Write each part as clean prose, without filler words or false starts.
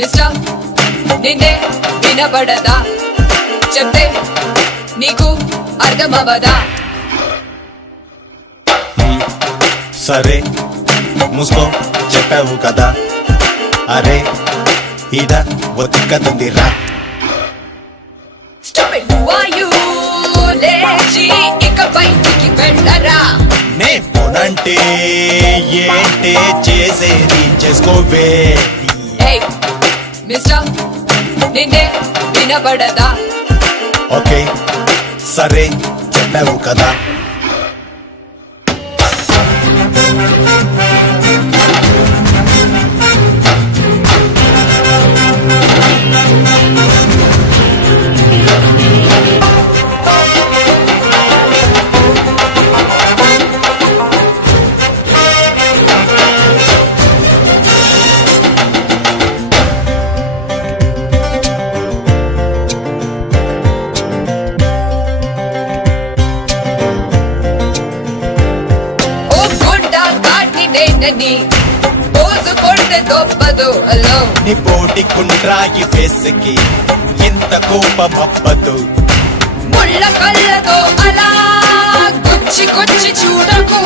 mister నిన్నే వినబడదా చెప్తే నీకు అర్థమవదా సరే ముసుకో చెప్పావు కదా అరే ఇడ ఒతికదుందిరా లేచి ఇక బయటికి వెళ్ళరా నే పోనంటే ఏంటే చేసేది చేసుకోవే మిస్టర్ నిన్నే వినబడదా ఓకే సరే చెప్పావు కదా పోజు కొడితే దొబ్బదు అలో నీ పోటీ కుండ్రాయి ఫేస్కి ఇంత కోపమప్పదు ముళ్ళ కళ్ళతో అలా గుచ్చి గుచ్చి చూడకు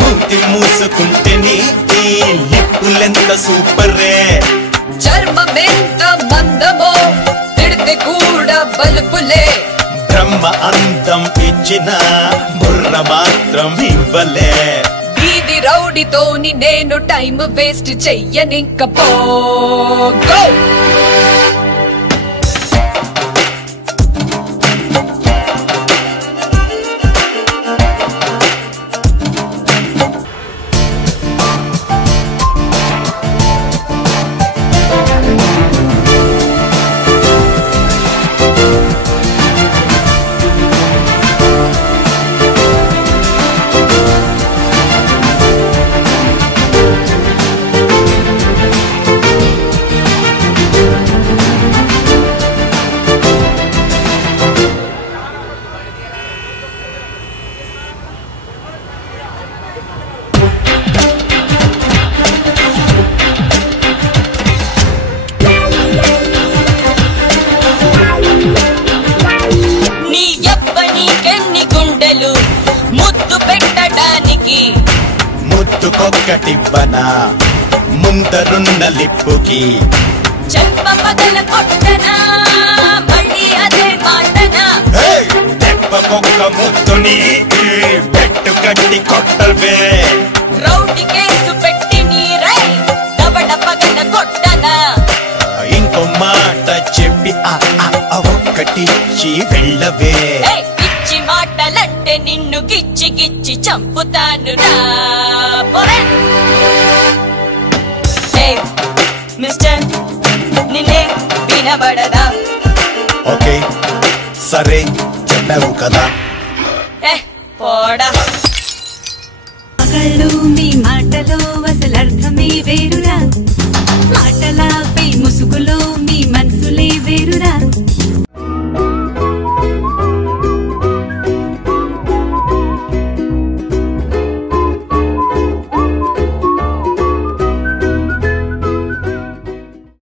మూతి మూసుకుంటే నీ లిప్పులెంత సూపరే చర్మమెంత మందమో తిడితే కూడా బలుపులే బ్రహ్మ అంతం ఇచ్చిన బుర్ర మాత్రం ఇవ్వలే వీధి రౌడీతోని నేను టైం వేస్ట్ చెయ్యనింక పో ముద్దు పెట్టడానికి ముద్దుకొక్కటివ్వనా ముందరున్న లిప్పుకి చెంప పగల కొట్టనా మళ్ళీ అదే మాటనా తెప్పకొక్క ముద్దుని పెట్టు కట్టి కొట్టవే రౌడీ కేసు పెట్టి నీరై దవడ పగల కొట్టనా ఇంకో మాట చెప్పి ఒక్కటిచ్చి వెళ్ళవే పిచ్చి మాటలంటే నిన్ను గిచ్చి గిచ్చి చంపుతాను రా మిస్టర్ నిన్నే వినబడదా ఓకే సరే చెప్పావు కదా పోడా మగళ్ళు మీ మాటలో అసలర్థమే వేరురా మాటలాపై ముసుగులో మీ